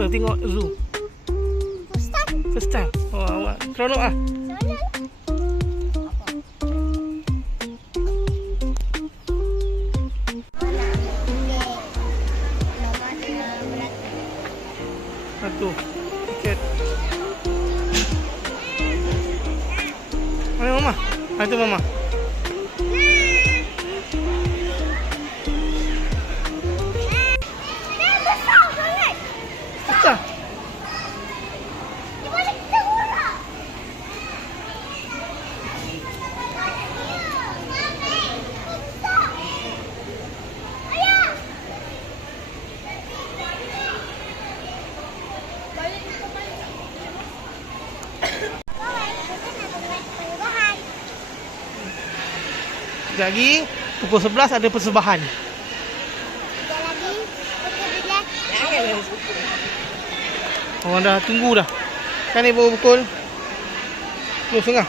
time tengok zoo? First time. Oh, awak seronok ah. Satu tiket. Mana mama? Itu mama. Besar. Sekejap lagi pukul 11 ada persembahan. Orang dah tunggu dah. Kan ni baru pukul 10.30.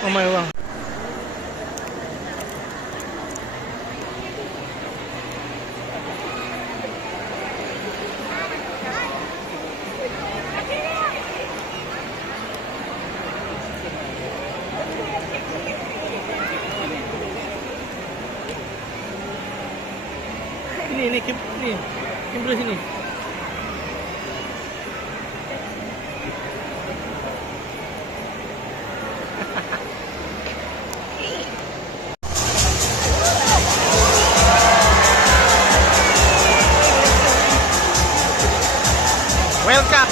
Ramai orang. Ni kamera sini. Welcome.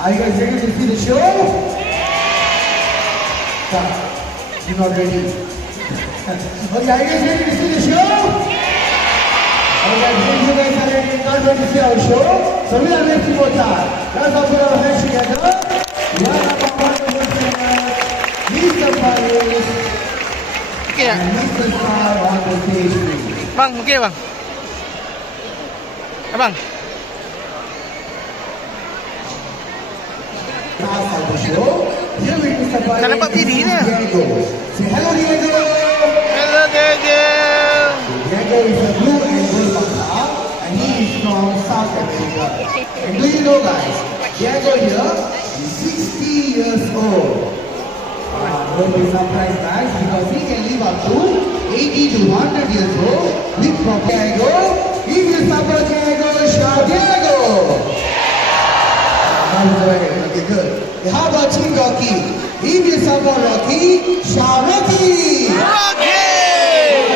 Are you guys ready to see the show? You're not ready. Okay, are you guys ready to see the show? Alright, if you guys are ready, not ready to see our show, so we are ready for time. Let's all put our hands together. One of our wonderful singers, Mr. Paris, Okey tak? and Mr. Star on the stage, please. Bang, okey bang. Abang. Stars of the show. Here with Mr. Paris. Tak nampak TV ni. Diego. Say hello, Diego. Hello Diego. Diego is a blue and gold baka, and he is from South Africa. And do you know, guys, Diego here is 60 years old. Don't be surprised, guys, because he can live up to 80 to 100 years old with proper Diego. If you support Diego, shout Diego. Okay, good. How about Team Rocky? If you support Rocky, shout Rocky. Rocky.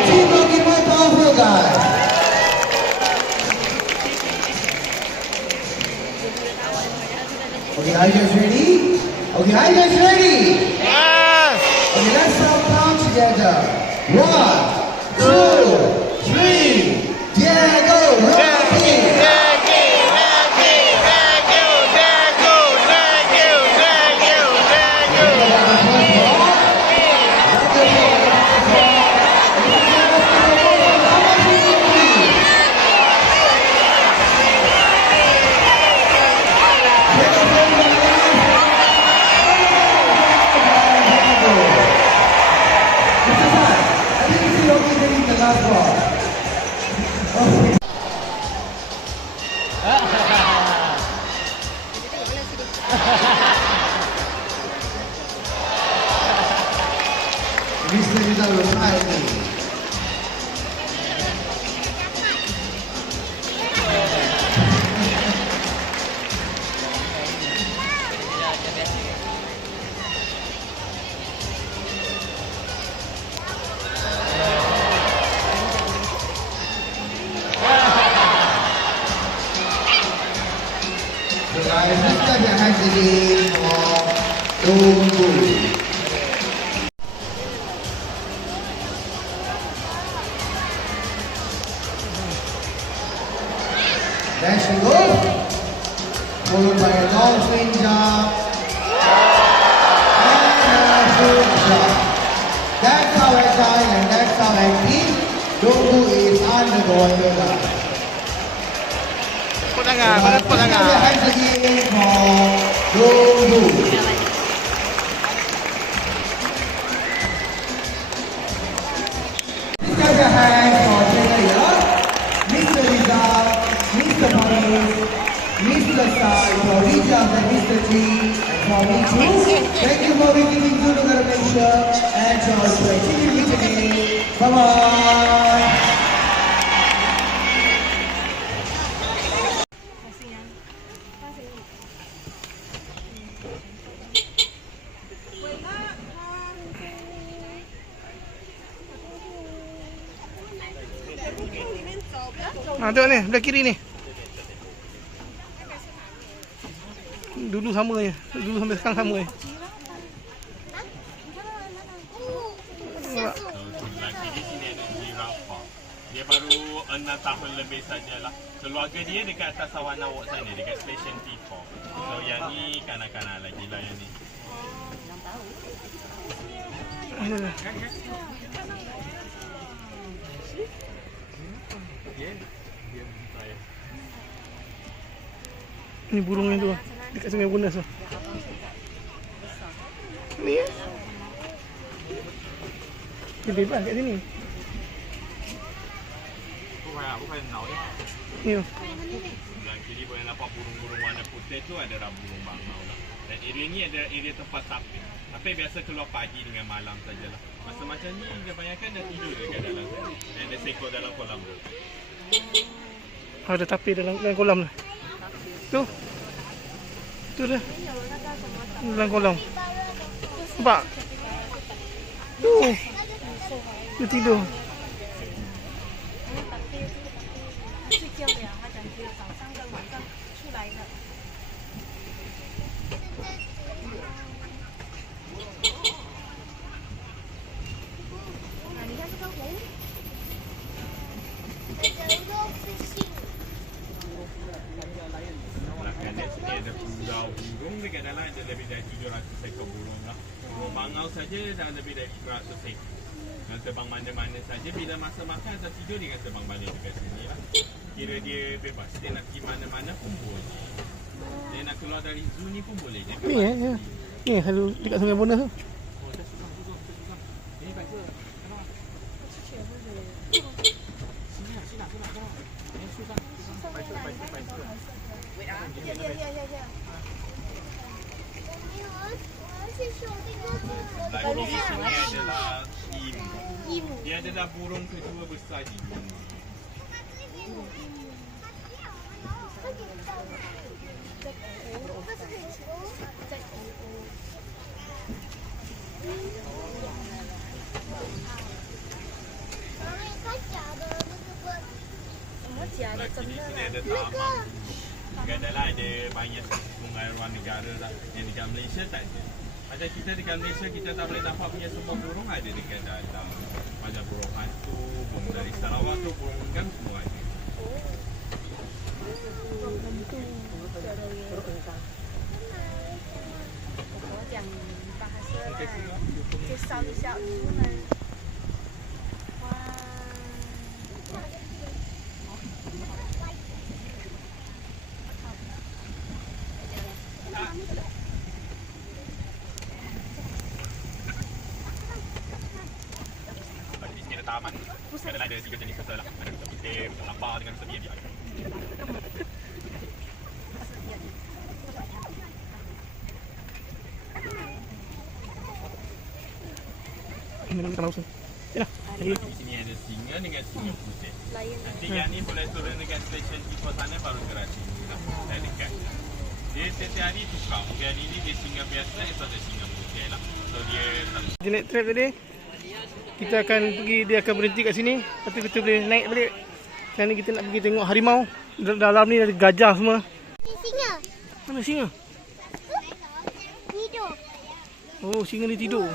Team Rocky, more powerful, guys. Okay, are you guys ready? Okay, are you guys ready? Yes. Okay, let's all count together. 1, 2, 3. Diego, Rocky. Mr. Rizal will try me. So guys, let's clap your hands again for Dongu. There she goes, followed by a dolphin jump and a foot jump. That's how agile and that's how active Dongu is underwater, guys. Tepuk tangan, mana tepuk tangan. Clap your hands again for Dongu. for visiting Zoo Negara Malaysia and Charles Bay. Bye-bye. Tengok ni, belah kiri ni. Dulu sama je. Dulu sampai sekarang sama je. Lagi di sini ada giraffe. Dia baru 6 tahun lebih sajalah. Keluarga dia dekat atas Sawan Awak sana, dekat stesen T4. So yang ni kanak-kanak lagi lah yang ni. Ni burung yang tu dekat Sungai Bunas tu. Ni ya. Dia bebas kat sini. Bukan nau dia. Ni tu. Sebelah kiri boleh nampak burung-burung warna putih tu adalah burung bangau lah. Dan area ni ada area tempat taping. Tapi biasa keluar pagi dengan malam sajalah. Masa macam ni kebanyakan dah tidur dekat dalam sana. Dan ada seekor dalam kolam tu. Ada tapir dalam kolam tu. Tu. Tu dia. Dalam kolam. Nampak? Tu. Dia tidur. 睡觉了，他讲只有早上跟晚上出来的。啊，你看这个湖。Kat sini ada pulau burung dekat dalam ada lebih dari 700 ekor burung lah. Burung bangau saja dah lebih dari 200 ekor. Dengan terbang mana-mana saja, bila masa makan atau tidur dengan terbang balik dekat sini lah. Kira dia bebas, dia nak pergi mana-mana pun boleh. Dia nak keluar dari zoo ni pun boleh. Dia Ni ya. Ni selalu dekat Sungai Bunas tu. Oh, dah susah. Ni baik ke? Kenapa? Sini nak. Ni susah. Baik. Lagi di sini adalah emu. Dia adalah burung kedua besar di dunia. Lagi di sini ada taman. Dekat dalam ada banyak sungai luar negara lah. Yang dekat Malaysia tak ada. Macam kita dekat Malaysia, kita tak boleh nampak punya semua burung ada dekat dalam. Macam burung hantu, burung dari Sarawak tu, burung enggang semua ada. Di sini ada taman. Dekat dalam ada 3 jenis rusa lah. Ada rusa putih, rusa lapar dengan rusa biar. Ini kita langsung. Yalah. Di sini ada singa dengan singa putih. Nanti yang ni boleh turun dekat stesen T4 sana baru gerak sini lah. Dah dekat. Dia setiap hari tukar. Mungkin hari ni dia singa biasa, esok ada singa putih lah. So dia selalu. Kita naik trap tadi. Kita akan pergi, dia akan berhenti kat sini. Lepas tu kita boleh naik balik. Sekarang ni kita nak pergi tengok harimau. Dalam ni ada gajah semua. Singa. Mana singa? Tidur. Oh, singa ni tidur.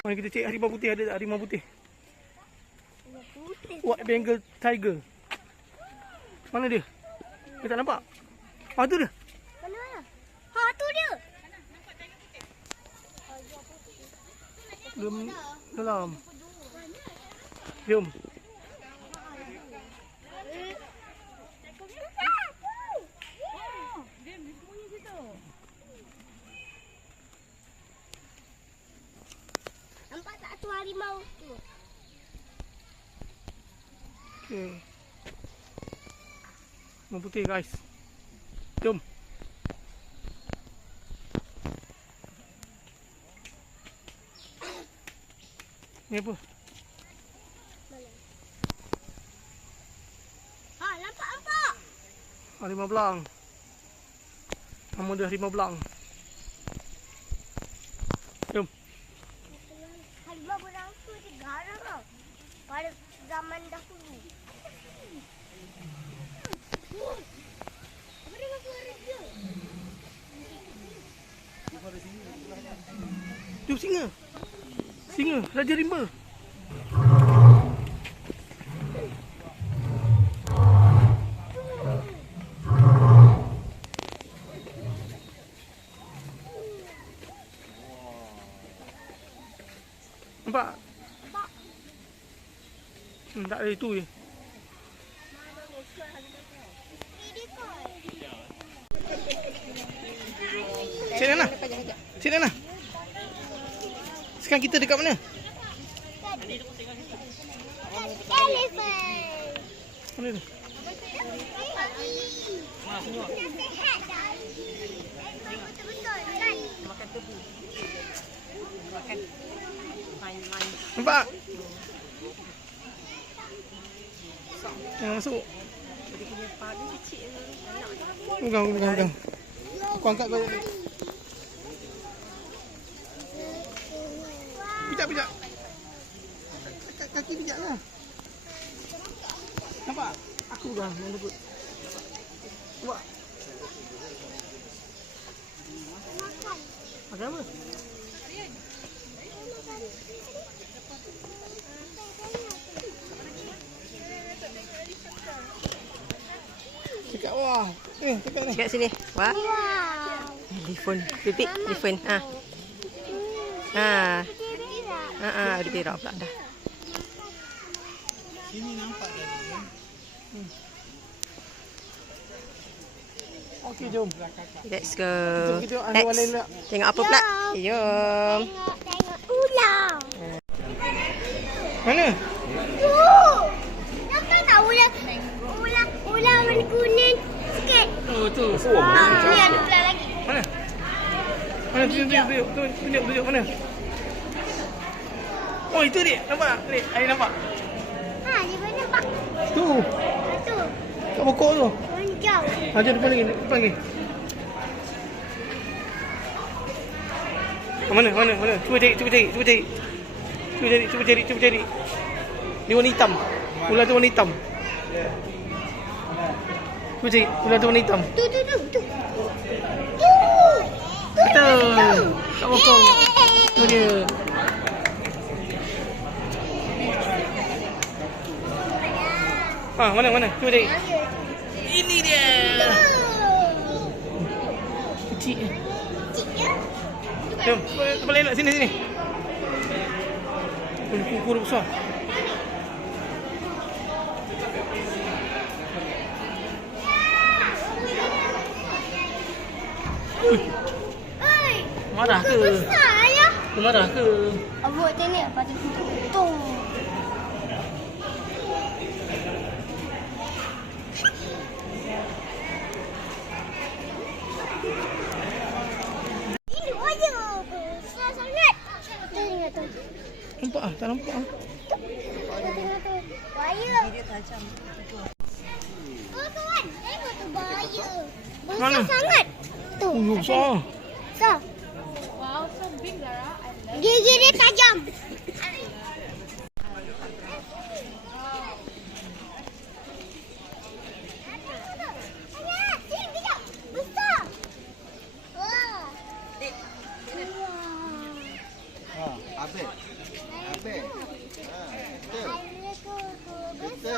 Mari kita cek harimau putih, ada tak harimau putih? White Bengal Tiger. Mana dia? Dia tak nampak. Ah, tu dia. Mana? Ha, tu dia. Dalam. Jom. Nampak tak tu harimau tu? Okay. Harimau putih guys. Jom. Ni apa? Ha, nampak. Harimau belang. Nama dia harimau belang. Jom. Harimau belang tu dia garang tau. Pada zaman dahulu. Apa dengan suara dia? Tu singa. Singa, Raja Rimba. Nampak? Tak ada itu je. Cik Nana. Cik Nana. Sekarang kita dekat mana? Elephant. Mana tu? Nasihat dah. Betul-betul kan? Makan tebu. Makan main-main. Nampak? Yang masuk. Dia punya padu kecil tu. Anak dia. Pegang. Aku angkat kau. Pijak. Kaki pijak lah. Nampak? Aku dah yang lembut. Nampak? Makan apa? Cakap wah. Cakap ni. Cakap sini. Wah. Wow. Telefon. Pipik. Telefon. Ha. Ada berak pula dah. Okey, jom. Let's go. Kita ahli Next. nak. Tengok apa pula? Jom. Tengok ular. Mana? Tu. Nampak tak ular warna kuning sikit. Oh, tu. Ni ada ular lagi. Mana? Mana tunjuk mana? Oh, itu dia. Nampak? Ni, ai nampak. Ha, di mana pak? Tu. Tu. Kat pokok tu. Hijau. Ajar depan lagi. Mana? Cuba cari. Dia warna hitam. Ular tu warna hitam. Cuba cari, ular tu warna hitam. Tu. Betul. Kat pokok. Tu dia. Mana? Cuba cari. Ini dia. Kecil. Jom, balik nak sini. Kuku dia besar. Oi. Marah ke? Besar ya. Dia marah ke? Abang tengok apa tu? Tu. Ini wajah besar sangat. Tengok tu. Nampak ah? Tak nampak ah? Tengok tu. Wajah. Dia tajam. Oh tuan, tengok tu bahaya. Besar Mana? sangat. Tu. Oh, besar. Besar. Wow, so big, Lara. I love Gigi dia tajam. Besar. Wah. Abel. Besar.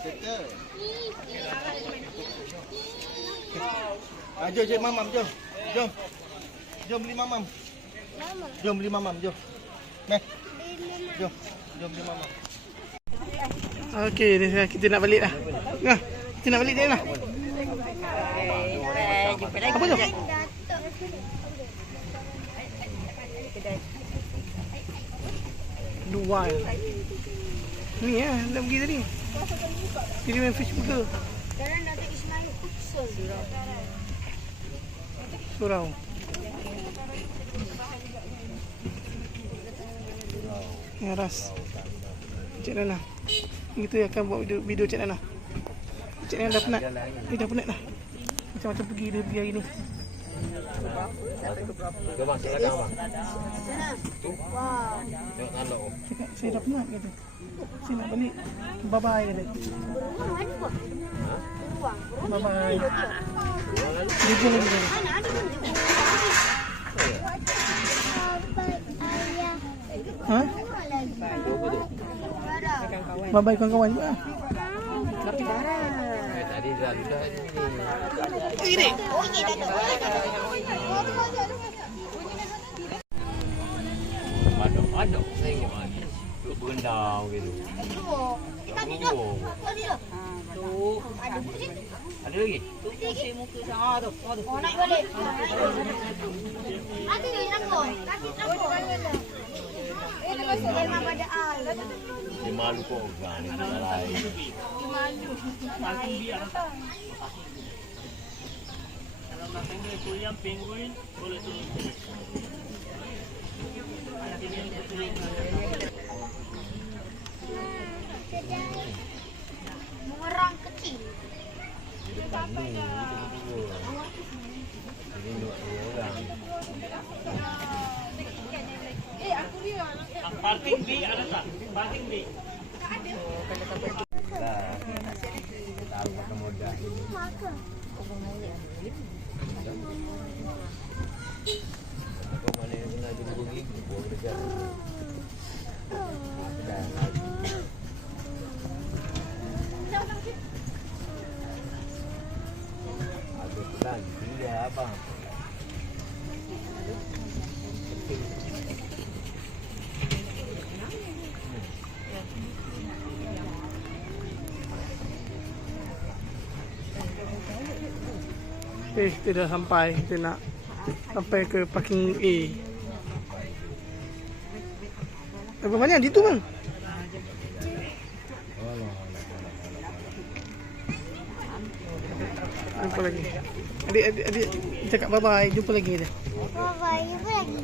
Betul. Jom mamam, jom. Jom beli mamam. Mama. Jom beli mamam, jom. Meh. Jom beli mamam. Okey, kita nak balik dah. Nah, kita nak balik dia lah. Jumpa lagi. Apa tu? Dua. Ni ya, nak pergi tadi. Kita main fish burger. Sekarang dah tak Ismail. Surau. Yang ras. Cik Nana. Kita akan buat video Cik Nana. Cik Nana dah penat. Dia dah penat dah. Macam-macam pergi dia pergi hari ni. Coba silakan bang. Wow. Tengok tanduk. Cakap saya dah penat kata. Saya nak balik. Bye bye kata. Beruang ada apa? Beruang. Bye bye. Dia pun lagi kata. Mana ada pun juga. Ayah. Ha? Bye bye kawan-kawan juga lah. Tadi dah duduk sini. Ini. Aduk tengok ni. Duk berendam gitu. Tadi dah. Tadi dah. Ada lagi? Oh, naik balik. Ada lagi nakut. Ini masuk dalam badan air. Dia malu kok orang ni lain. Mengerang kecil. Depan ni dua. Ini dua orang. Parking B ada tak? Parking B. Dah. Tahu pakai modal ini. Kau mana yang kena jadi begitu? Kau kerja. Dah lagi. Ada pelan dia abang. Kita dah sampai. Kita nak sampai ke parking A. Apa mana? Di tu bang. Jumpa lagi. Adik cakap bye bye. Jumpa lagi dia. Bye-bye. Jumpa lagi.